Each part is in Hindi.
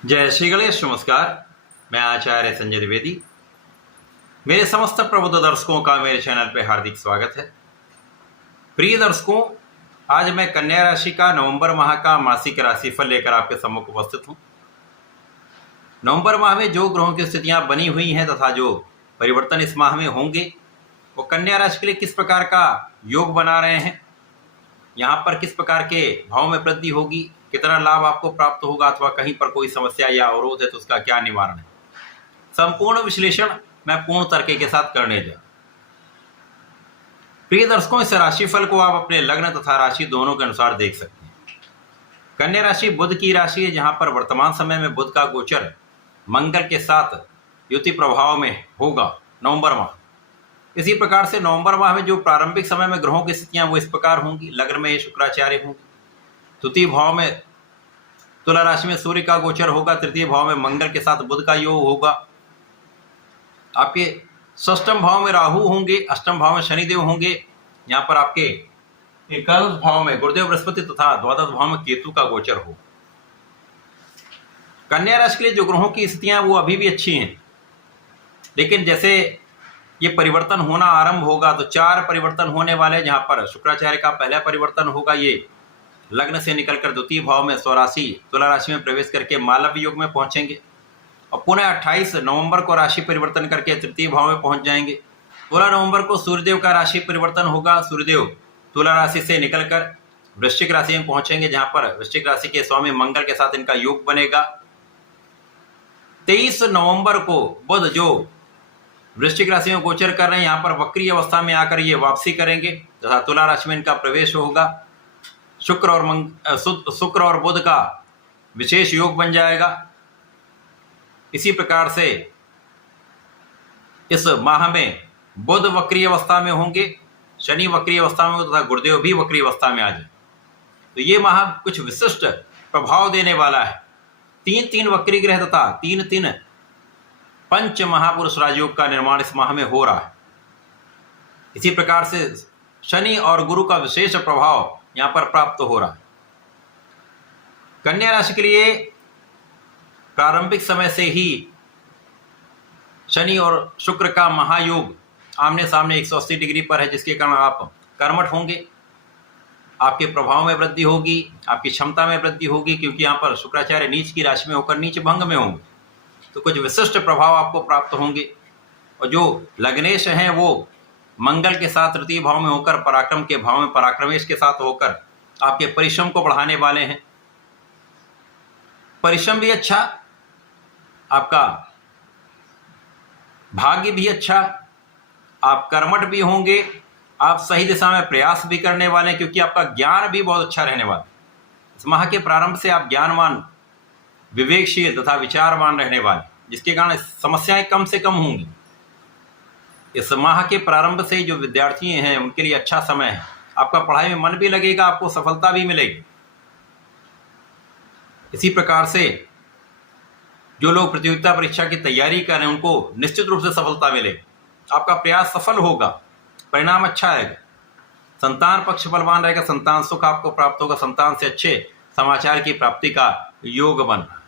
जय श्री गणेश। नमस्कार। मैं आचार्य संजय द्विवेदी। मेरे समस्त प्रबुद्ध दर्शकों का मेरे चैनल पर हार्दिक स्वागत है। प्रिय दर्शकों, आज मैं कन्या राशि का नवंबर माह का मासिक राशिफल लेकर आपके सम्मुख उपस्थित हूं। नवंबर माह में जो ग्रहों की स्थितियां बनी हुई हैं तथा जो परिवर्तन इस माह में होंगे वो कन्या राशि के लिए किस प्रकार का योग बना रहे हैं, यहाँ पर किस प्रकार के भाव में वृद्धि होगी, कितना लाभ आपको प्राप्त होगा अथवा कहीं पर कोई समस्या या अवरोध है तो उसका क्या निवारण है, संपूर्ण विश्लेषण मैं पूर्ण तर्क के साथ करने जा। प्रिय दर्शकों, इस राशिफल को आप अपने लग्न तथा राशि दोनों के अनुसार देख सकते हैं। कन्या राशि बुध की राशि है, जहां पर वर्तमान समय में बुध का गोचर मंगल के साथ युति प्रभाव में होगा नवंबर माह। इसी प्रकार से नवंबर माह में जो प्रारंभिक समय में ग्रहों की स्थितियां वो इस प्रकार होंगी। लग्न में शुक्राचार्य होंगे, तृतीय भाव में तुला राशि में सूर्य का गोचर होगा, तृतीय भाव में मंगल के साथ बुध का योग होगा। आपके षष्ठम भाव में राहु होंगे, अष्टम भाव में शनिदेव होंगे, यहाँ पर आपके एकादश भाव में गुरुदेव बृहस्पति तथा द्वादश भाव में केतु का गोचर हो। कन्या राशि के लिए जो ग्रहों की स्थितियां वो अभी भी अच्छी हैं, लेकिन जैसे ये परिवर्तन होना आरंभ होगा तो चार परिवर्तन होने वाले, जहां पर शुक्राचार्य का पहला परिवर्तन होगा, ये लग्न से निकलकर द्वितीय भाव में स्वराशि तुला राशि में प्रवेश करके मालव्य योग में पहुंचेंगे और पुनः 28 नवंबर को राशि परिवर्तन करके तृतीय भाव में पहुंच जाएंगे। 16 नवंबर को सूर्यदेव का राशि परिवर्तन होगा, सूर्यदेव तुला राशि से निकलकर वृश्चिक राशि में पहुंचेंगे, जहां पर वृश्चिक राशि के स्वामी मंगल के साथ इनका योग बनेगा। 23 नवंबर को बुध जो वृश्चिक राशि में गोचर कर रहे हैं, यहाँ पर वक्री अवस्था में आकर ये वापसी करेंगे तथा तुला राशि में इनका प्रवेश होगा। शुक्र और बुध का विशेष योग बन जाएगा। इसी प्रकार से इस माह में बुध वक्री अवस्था में होंगे, शनि वक्री अवस्था में तथा गुरुदेव भी वक्री अवस्था में आ जाए। तो ये माह कुछ विशिष्ट प्रभाव देने वाला है। 3 वक्री ग्रह तथा 3 पंच महापुरुष राजयोग का निर्माण इस माह में हो रहा है। इसी प्रकार से शनि और गुरु का विशेष प्रभाव यहां पर प्राप्त हो रहा है। कन्या राशि के लिए प्रारंभिक समय से ही शनि और शुक्र का महायोग आमने सामने 180 डिग्री पर है, जिसके कारण आप कर्मठ होंगे, आपके प्रभाव में वृद्धि होगी, आपकी क्षमता में वृद्धि होगी, क्योंकि यहाँ पर शुक्राचार्य नीच की राशि में होकर नीच भंग में होंगे, तो कुछ विशिष्ट प्रभाव आपको प्राप्त होंगे। और जो लग्नेश हैं वो मंगल के साथ तृतीय भाव में होकर पराक्रम के भाव में पराक्रमेश के साथ होकर आपके परिश्रम को बढ़ाने वाले हैं। परिश्रम भी अच्छा, आपका भाग्य भी अच्छा, आप कर्मठ भी होंगे, आप सही दिशा में प्रयास भी करने वाले हैं, क्योंकि आपका ज्ञान भी बहुत अच्छा रहने वाला है। इस माह के प्रारंभ से आप ज्ञानवान, विवेकशील तथा विचारवान रहने वाले, जिसके कारण समस्याएं कम से कम होंगी। इस माह के प्रारंभ से जो विद्यार्थी हैं उनके लिए अच्छा समय है। आपका पढ़ाई में मन भी लगेगा, आपको सफलता भी मिलेगी। इसी प्रकार से जो लोग प्रतियोगिता परीक्षा की तैयारी कर रहे हैं उनको निश्चित रूप से सफलता मिलेगी। आपका प्रयास सफल होगा, परिणाम अच्छा आएगा। संतान पक्ष बलवान रहेगा, संतान सुख आपको प्राप्त होगा, संतान से अच्छे समाचार की प्राप्ति का योग बन रहा है।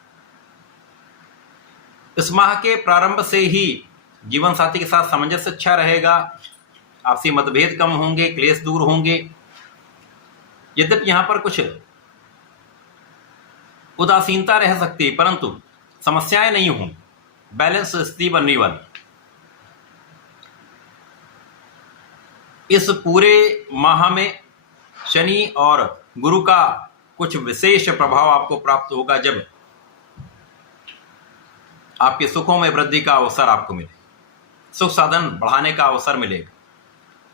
इस माह के प्रारंभ से ही जीवन साथी के साथ सामंजस्य अच्छा रहेगा, आपसी मतभेद कम होंगे, क्लेश दूर होंगे। यद्यपि यहां पर कुछ उदासीनता रह सकती है, परंतु समस्याएं नहीं होंगी, बैलेंस स्थिति बनने वाली। इस पूरे माह में शनि और गुरु का कुछ विशेष प्रभाव आपको प्राप्त होगा, जब आपके सुखों में वृद्धि का अवसर आपको मिले, सुख साधन बढ़ाने का अवसर मिलेगा,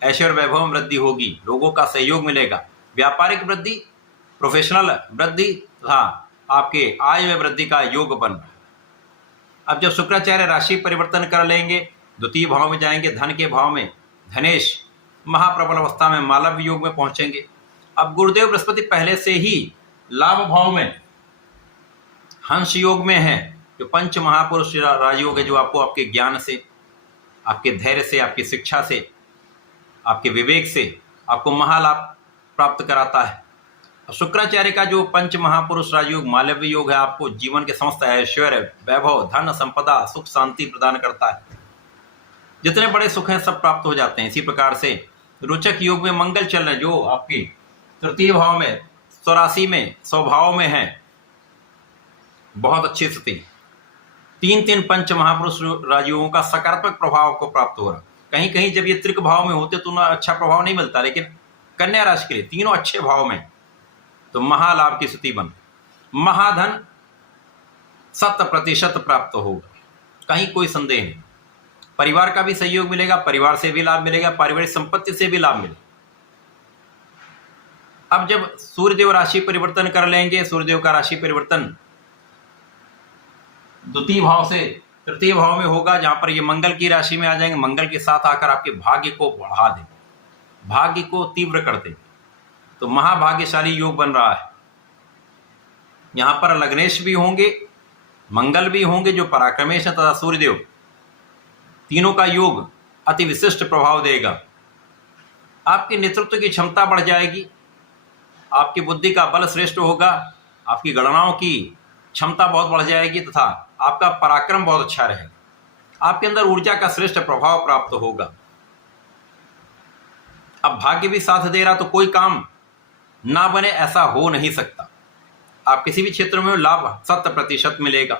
ऐश्वर्य वैभव में वृद्धि होगी, लोगों का सहयोग मिलेगा, व्यापारिक वृद्धि, प्रोफेशनल वृद्धि तथा आपके आय में वृद्धि का योग बन रहा है। अब जब शुक्राचार्य राशि परिवर्तन कर लेंगे, द्वितीय भाव में जाएंगे, धन के भाव में धनेश महाप्रबल अवस्था में मालव्य योग में पहुंचेंगे। अब गुरुदेव बृहस्पति पहले से ही लाभ भाव में हंस योग में है, जो पंच महापुरुष राजयोग है, जो आपको आपके ज्ञान से, आपके धैर्य से, आपकी शिक्षा से, आपके विवेक से आपको महालाभ प्राप्त कराता है। शुक्राचार्य का जो पंच महापुरुष राजयोग मालव्य योग है आपको जीवन के समस्त ऐश्वर्य, वैभव, धन, संपदा, सुख, शांति प्रदान करता है। जितने बड़े सुख हैं सब प्राप्त हो जाते हैं। इसी प्रकार से रोचक योग में मंगल चल रहे जो आपकी तृतीय भाव में, 84 में, स्वभाव में है, बहुत अच्छी स्थिति। 3 पंच महापुरुष राजयोगों का सकारात्मक प्रभाव को प्राप्त हो रहा। कहीं कहीं जब ये त्रिक भाव में होते तो उन्हें अच्छा प्रभाव नहीं मिलता, लेकिन कन्या राशि के लिए तीनों अच्छे भाव में तो महालाभ की स्थिति बन, महाधन 100% प्राप्त होगा, कहीं कोई संदेह नहीं। परिवार का भी सहयोग मिलेगा, परिवार से भी लाभ मिलेगा, पारिवारिक संपत्ति से भी लाभ मिलेगा। अब जब सूर्यदेव राशि परिवर्तन कर लेंगे, सूर्यदेव का राशि परिवर्तन द्वितीय भाव से तृतीय भाव में होगा, जहां पर ये मंगल की राशि में आ जाएंगे। मंगल के साथ आकर आपके भाग्य को बढ़ा देंगे, भाग्य को तीव्र कर देंगे, तो महाभाग्यशाली योग बन रहा है। यहां पर लग्नेश भी होंगे, मंगल भी होंगे जो पराक्रमेश है, तथा सूर्यदेव, तीनों का योग अति विशिष्ट प्रभाव देगा। आपकी नेतृत्व की क्षमता बढ़ जाएगी, आपकी बुद्धि का बल श्रेष्ठ होगा, आपकी गणनाओं की क्षमता बहुत बढ़ जाएगी, तथा आपका पराक्रम बहुत अच्छा रहेगा। आपके अंदर ऊर्जा का श्रेष्ठ प्रभाव प्राप्त होगा। अब भाग्य भी साथ दे रहा तो कोई काम ना बने ऐसा हो नहीं सकता। आप किसी भी क्षेत्र में लाभ 100% मिलेगा।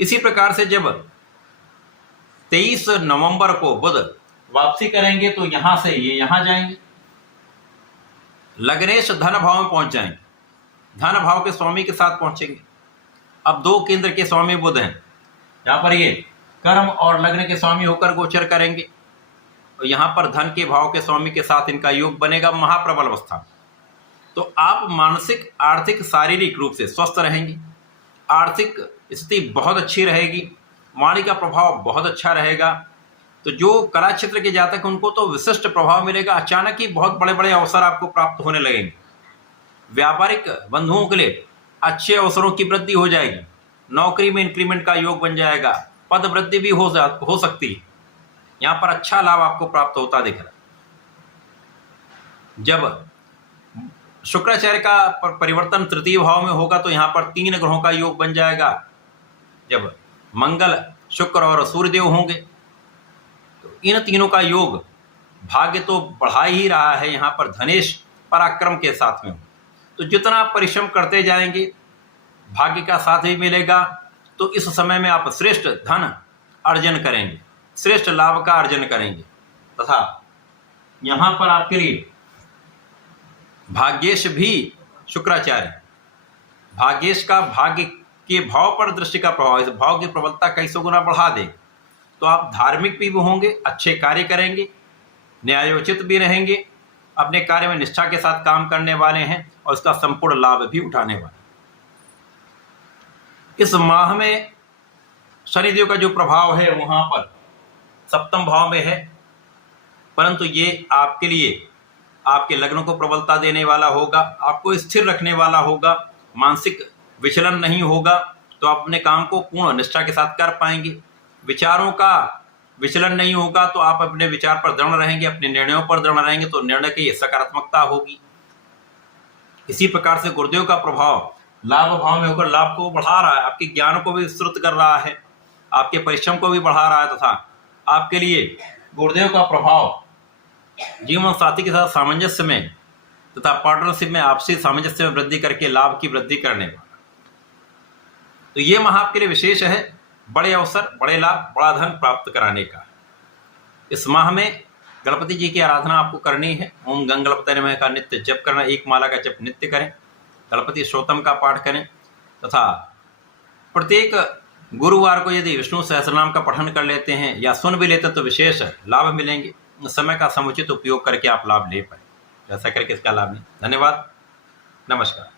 इसी प्रकार से जब 23 नवंबर को बुध वापसी करेंगे तो यहां से ये यहां जाएंगे, लग्नेश धन भाव में पहुंच जाएंगे, धन भाव के स्वामी के साथ पहुंचेंगे। अब 2 केंद्र के स्वामी बुध हैं, यहां पर ये कर्म और लग्न के स्वामी होकर गोचर करेंगे, और यहां पर धन के भाव के स्वामी के साथ इनका योग बनेगा महाप्रबल अवस्था। तो आप मानसिक, आर्थिक, शारीरिक रूप से स्वस्थ रहेंगे, आर्थिक स्थिति बहुत अच्छी रहेगी, वाणी का प्रभाव बहुत अच्छा रहेगा। तो जो कला क्षेत्र के जातक उनको तो विशिष्ट प्रभाव मिलेगा। अचानक ही बहुत बड़े बड़े अवसर आपको प्राप्त होने लगेंगे। व्यापारिक बंधुओं के लिए अच्छे अवसरों की वृद्धि हो जाएगी, नौकरी में इंक्रीमेंट का योग बन जाएगा, पद वृद्धि भी हो सकती है। यहाँ पर अच्छा लाभ आपको प्राप्त होता दिख रहा है। जब शुक्राचार्य का परिवर्तन तृतीय भाव में होगा तो यहाँ पर 3 ग्रहों का योग बन जाएगा। जब मंगल, शुक्र और सूर्यदेव होंगे तो इन तीनों का योग भाग्य तो बढ़ा ही रहा है, यहाँ पर धनेश पराक्रम के साथ में। तो जितना आप परिश्रम करते जाएंगे भाग्य का साथ भी मिलेगा। तो इस समय में आप श्रेष्ठ धन अर्जन करेंगे, श्रेष्ठ लाभ का अर्जन करेंगे, तथा यहाँ पर आपके लिए भाग्येश भी शुक्राचार्य, भाग्येश का भाग्य के भाव पर दृष्टि का प्रभाव, इस भाव की प्रबलता कई सौ गुना बढ़ा दे। तो आप धार्मिक भी होंगे, अच्छे कार्य करेंगे, न्यायोचित भी रहेंगे, अपने कार्य में निष्ठा के साथ काम करने वाले हैं और उसका संपूर्ण लाभ भी उठाने वाले। इस माह में शनिदेव का जो प्रभाव है वहां पर 7वें भाव में है, परंतु ये आपके लिए आपके लग्न को प्रबलता देने वाला होगा, आपको स्थिर रखने वाला होगा, मानसिक विचलन नहीं होगा। तो आप अपने काम को पूर्ण निष्ठा के साथ कर पाएंगे। विचारों का विचलन नहीं होगा, तो आप अपने विचार पर दृढ़ रहेंगे, अपने निर्णयों पर दृढ़ रहेंगे, तो निर्णय की सकारात्मकता होगी। इसी प्रकार से गुरुदेव का प्रभाव लाभ भाव में होकर लाभ को बढ़ा रहा है, आपके ज्ञान को भी विस्तृत कर रहा है, आपके परिश्रम को भी बढ़ा रहा है, तथा आपके लिए गुरुदेव का प्रभाव जीवन साथी के साथ सामंजस्य में तथा पार्टनरशिप में आपसी सामंजस्य में वृद्धि करके लाभ की वृद्धि करने वाला। तो ये माह आपके लिए विशेष है, बड़े अवसर, बड़े लाभ, बड़ा धन प्राप्त कराने का। इस माह में गणपति जी की आराधना आपको करनी है। ओम गंग गणपति नमः का नित्य जप करना, 1 माला का जप नित्य करें, गणपति स्तोत्रम का पाठ करें, तथा प्रत्येक गुरुवार को यदि विष्णु सहस्रनाम का पठन कर लेते हैं या सुन भी लेते हैं तो विशेष लाभ मिलेंगे। समय का समुचित उपयोग करके आप लाभ ले पाए। ऐसा करके इसका लाभ लें। धन्यवाद, नमस्कार।